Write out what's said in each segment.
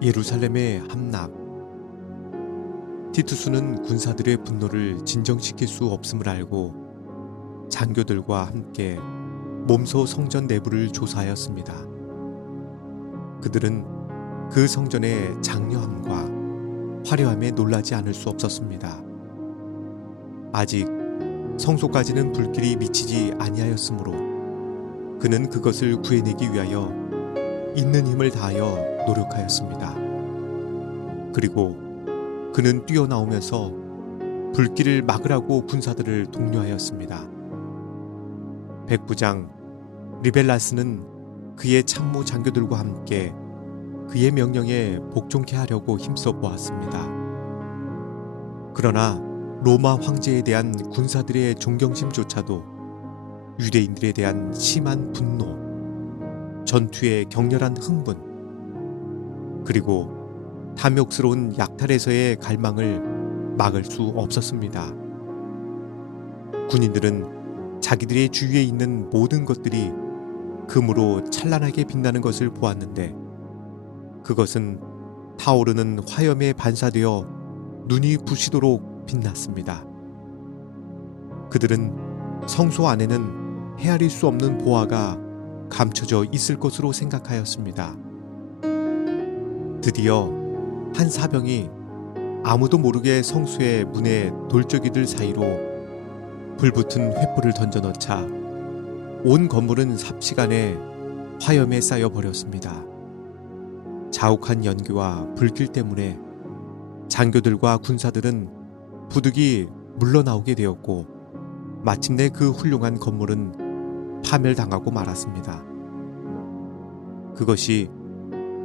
예루살렘의 함락 티투스는 군사들의 분노를 진정시킬 수 없음을 알고 장교들과 함께 몸소 성전 내부를 조사하였습니다. 그들은 그 성전의 장려함과 화려함에 놀라지 않을 수 없었습니다. 아직 성소까지는 불길이 미치지 아니하였으므로 그는 그것을 구해내기 위하여 있는 힘을 다하여 노력하였습니다. 그리고 그는 뛰어나오면서 불길을 막으라고 군사들을 독려하였습니다. 백부장 리벨라스는 그의 참모 장교들과 함께 그의 명령에 복종케 하려고 힘써 보았습니다. 그러나 로마 황제에 대한 군사들의 존경심조차도 유대인들에 대한 심한 분노, 전투의 격렬한 흥분, 그리고 탐욕스러운 약탈에서의 갈망을 막을 수 없었습니다. 군인들은 자기들의 주위에 있는 모든 것들이 금으로 찬란하게 빛나는 것을 보았는데 그것은 타오르는 화염에 반사되어 눈이 부시도록 빛났습니다. 그들은 성소 안에는 헤아릴 수 없는 보화가 감춰져 있을 것으로 생각하였습니다. 드디어 한 사병이 아무도 모르게 성수의 문의 돌적이들 사이로 불붙은 횃불을 던져 넣자 온 건물은 삽시간에 화염에 쌓여 버렸습니다. 자욱한 연기와 불길 때문에 장교들과 군사들은 부득이 물러나오게 되었고 마침내 그 훌륭한 건물은 파멸당하고 말았습니다. 그것이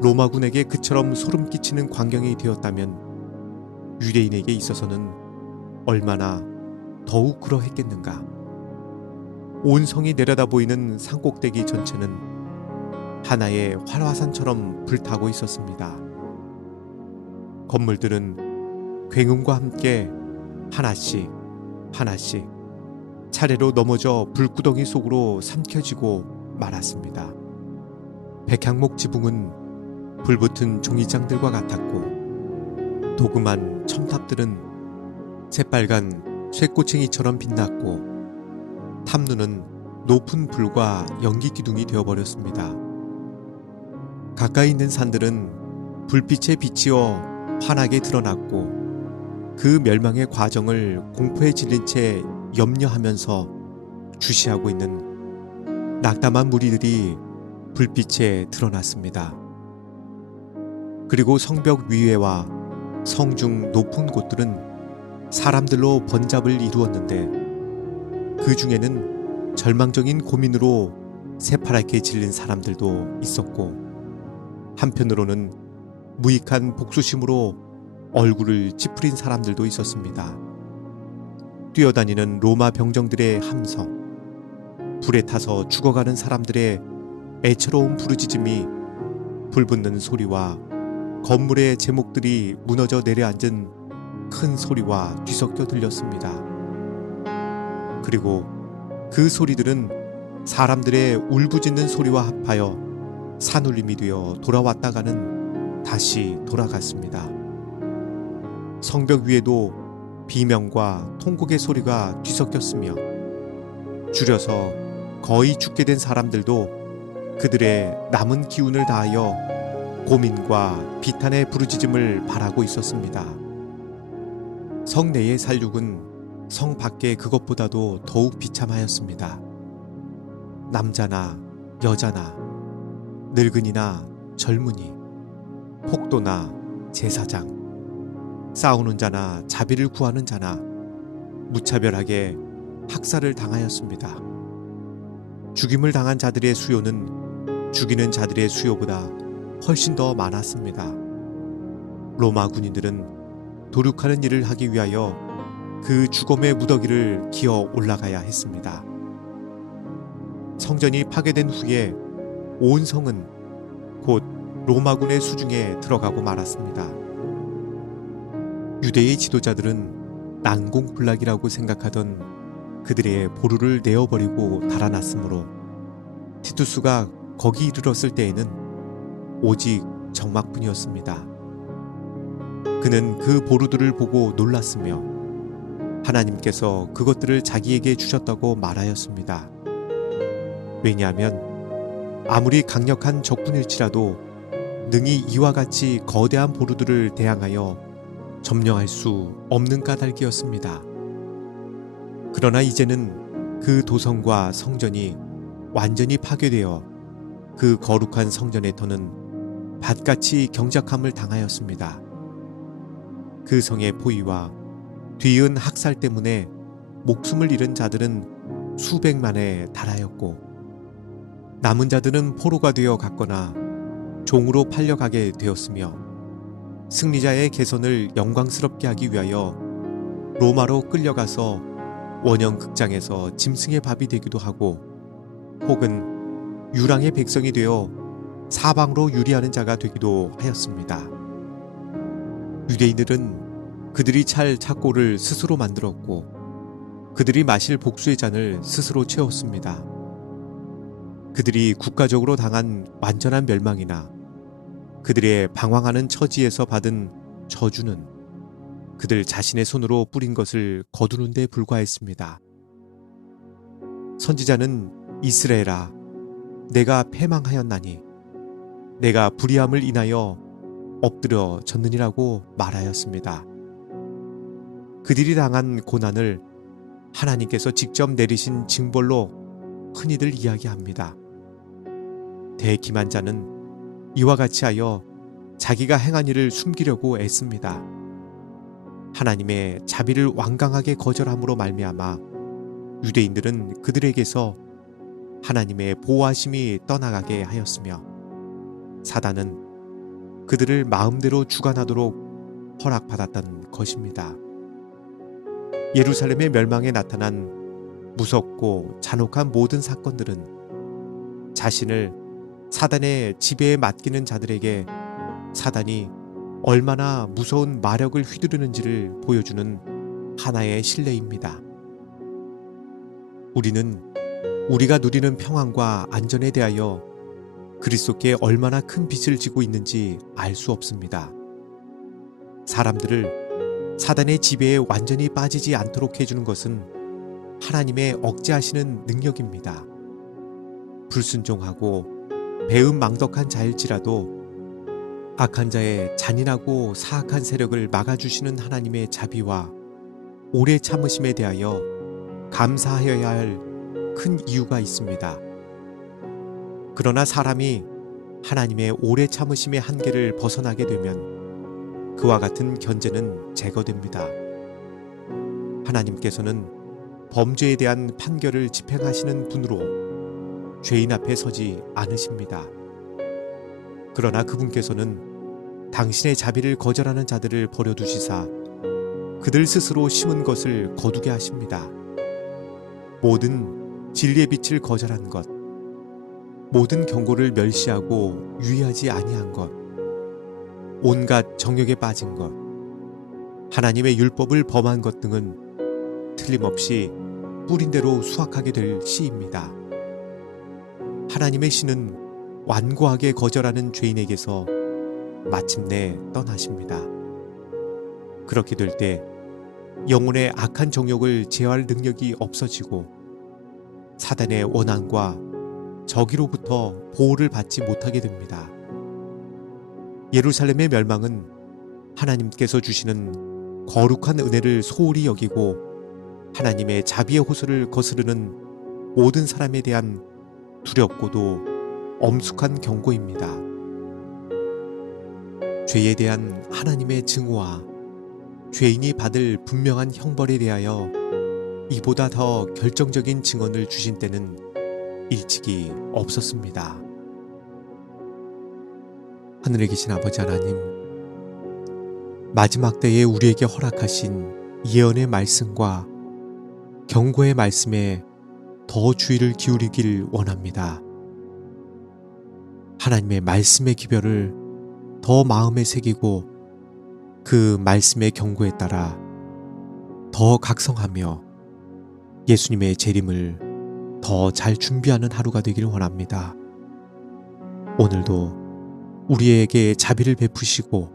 로마군에게 그처럼 소름 끼치는 광경이 되었다면 유대인에게 있어서는 얼마나 더욱 그러했겠는가. 온 성이 내려다 보이는 산꼭대기 전체는 하나의 활화산처럼 불타고 있었습니다. 건물들은 굉음과 함께 하나씩 하나씩 차례로 넘어져 불구덩이 속으로 삼켜지고 말았습니다. 백향목 지붕은 불붙은 종이장들과 같았고 도금한 첨탑들은 새빨간 쇠꼬챙이처럼 빛났고 탐누는 높은 불과 연기 기둥이 되어버렸습니다. 가까이 있는 산들은 불빛에 비치어 환하게 드러났고 그 멸망의 과정을 공포에 질린 채 염려하면서 주시하고 있는 낙담한 무리들이 불빛에 드러났습니다. 그리고 성벽 위에와 성중 높은 곳들은 사람들로 번잡을 이루었는데 그 중에는 절망적인 고민으로 새파랗게 질린 사람들도 있었고 한편으로는 무익한 복수심으로 얼굴을 찌푸린 사람들도 있었습니다. 뛰어다니는 로마 병정들의 함성, 불에 타서 죽어가는 사람들의 애처로운 부르짖음이 불붙는 소리와 건물의 제목들이 무너져 내려앉은 큰 소리와 뒤섞여 들렸습니다. 그리고 그 소리들은 사람들의 울부짖는 소리와 합하여 산울림이 되어 돌아왔다가는 다시 돌아갔습니다. 성벽 위에도 비명과 통곡의 소리가 뒤섞였으며 줄여서 거의 죽게 된 사람들도 그들의 남은 기운을 다하여 고민과 비탄의 부르짖음을 바라고 있었습니다. 성 내의 살육은 성 밖의 그것보다도 더욱 비참하였습니다. 남자나 여자나 늙은이나 젊은이, 폭도나 제사장, 싸우는 자나 자비를 구하는 자나 무차별하게 학살을 당하였습니다. 죽임을 당한 자들의 수요는 죽이는 자들의 수요보다 훨씬 더 많았습니다. 로마 군인들은 도륙하는 일을 하기 위하여 그 죽음의 무더기를 기어 올라가야 했습니다. 성전이 파괴된 후에 온 성은 곧 로마군의 수중에 들어가고 말았습니다. 유대의 지도자들은 난공불락이라고 생각하던 그들의 보루를 내어버리고 달아났으므로 티투스가 거기 이르렀을 때에는 오직 정막뿐이었습니다. 그는 그 보루들을 보고 놀랐으며 하나님께서 그것들을 자기에게 주셨다고 말하였습니다. 왜냐하면 아무리 강력한 적군일지라도 능히 이와 같이 거대한 보루들을 대항하여 점령할 수 없는 까닭이었습니다. 그러나 이제는 그 도성과 성전이 완전히 파괴되어 그 거룩한 성전의 터는 밭같이 경작함을 당하였습니다. 그 성의 포위와 뒤은 학살 때문에 목숨을 잃은 자들은 수백만에 달하였고 남은 자들은 포로가 되어 갔거나 종으로 팔려가게 되었으며 승리자의 개선을 영광스럽게 하기 위하여 로마로 끌려가서 원형 극장에서 짐승의 밥이 되기도 하고 혹은 유랑의 백성이 되어 사방으로 유리하는 자가 되기도 하였습니다. 유대인들은 그들이 찰 착고를 스스로 만들었고 그들이 마실 복수의 잔을 스스로 채웠습니다. 그들이 국가적으로 당한 완전한 멸망이나 그들의 방황하는 처지에서 받은 저주는 그들 자신의 손으로 뿌린 것을 거두는 데 불과했습니다. 선지자는 이스라엘아, 내가 패망하였나니, 내가 불의함을 인하여 엎드려 졌느니라고 말하였습니다. 그들이 당한 고난을 하나님께서 직접 내리신 징벌로 흔히들 이야기합니다. 대기만자는 이와 같이 하여 자기가 행한 일을 숨기려고 애씁니다. 하나님의 자비를 완강하게 거절함으로 말미암아 유대인들은 그들에게서 하나님의 보호하심이 떠나가게 하였으며 사단은 그들을 마음대로 주관하도록 허락받았던 것입니다. 예루살렘의 멸망에 나타난 무섭고 잔혹한 모든 사건들은 자신을 사단의 지배에 맡기는 자들에게 사단이 얼마나 무서운 마력을 휘두르는지를 보여주는 하나의 신뢰입니다. 우리는 우리가 누리는 평안과 안전에 대하여 그리스도께 얼마나 큰 빚을 지고 있는지 알 수 없습니다. 사람들을 사단의 지배에 완전히 빠지지 않도록 해주는 것은 하나님의 억제하시는 능력입니다. 불순종하고 배음 망덕한 자일지라도 악한 자의 잔인하고 사악한 세력을 막아주시는 하나님의 자비와 오래 참으심에 대하여 감사하여야 할 큰 이유가 있습니다. 그러나 사람이 하나님의 오래 참으심의 한계를 벗어나게 되면 그와 같은 견제는 제거됩니다. 하나님께서는 범죄에 대한 판결을 집행하시는 분으로 죄인 앞에 서지 않으십니다. 그러나 그분께서는 당신의 자비를 거절하는 자들을 버려두시사 그들 스스로 심은 것을 거두게 하십니다. 모든 진리의 빛을 거절한 것, 모든 경고를 멸시하고 유의하지 아니한 것, 온갖 정욕에 빠진 것, 하나님의 율법을 범한 것 등은 틀림없이 뿌린 대로 수확하게 될 시입니다. 하나님의 신은 완고하게 거절하는 죄인에게서 마침내 떠나십니다. 그렇게 될 때 영혼의 악한 정욕을 제어할 능력이 없어지고 사단의 원한과 저기로부터 보호를 받지 못하게 됩니다. 예루살렘의 멸망은 하나님께서 주시는 거룩한 은혜를 소홀히 여기고 하나님의 자비의 호소를 거스르는 모든 사람에 대한 두렵고도 엄숙한 경고입니다. 죄에 대한 하나님의 증오와 죄인이 받을 분명한 형벌에 대하여 이보다 더 결정적인 증언을 주신 때는 일찍이 없었습니다. 하늘에 계신 아버지 하나님, 마지막 때에 우리에게 허락하신 예언의 말씀과 경고의 말씀에 더 주의를 기울이길 원합니다. 하나님의 말씀의 기별을 더 마음에 새기고 그 말씀의 경고에 따라 더 각성하며 예수님의 재림을 더 잘 준비하는 하루가 되기를 원합니다. 오늘도 우리에게 자비를 베푸시고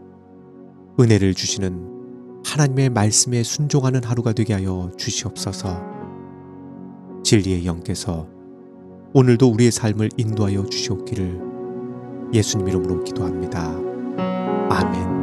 은혜를 주시는 하나님의 말씀에 순종하는 하루가 되게 하여 주시옵소서. 진리의 영께서 오늘도 우리의 삶을 인도하여 주시옵기를 예수님 이름으로 기도합니다. 아멘.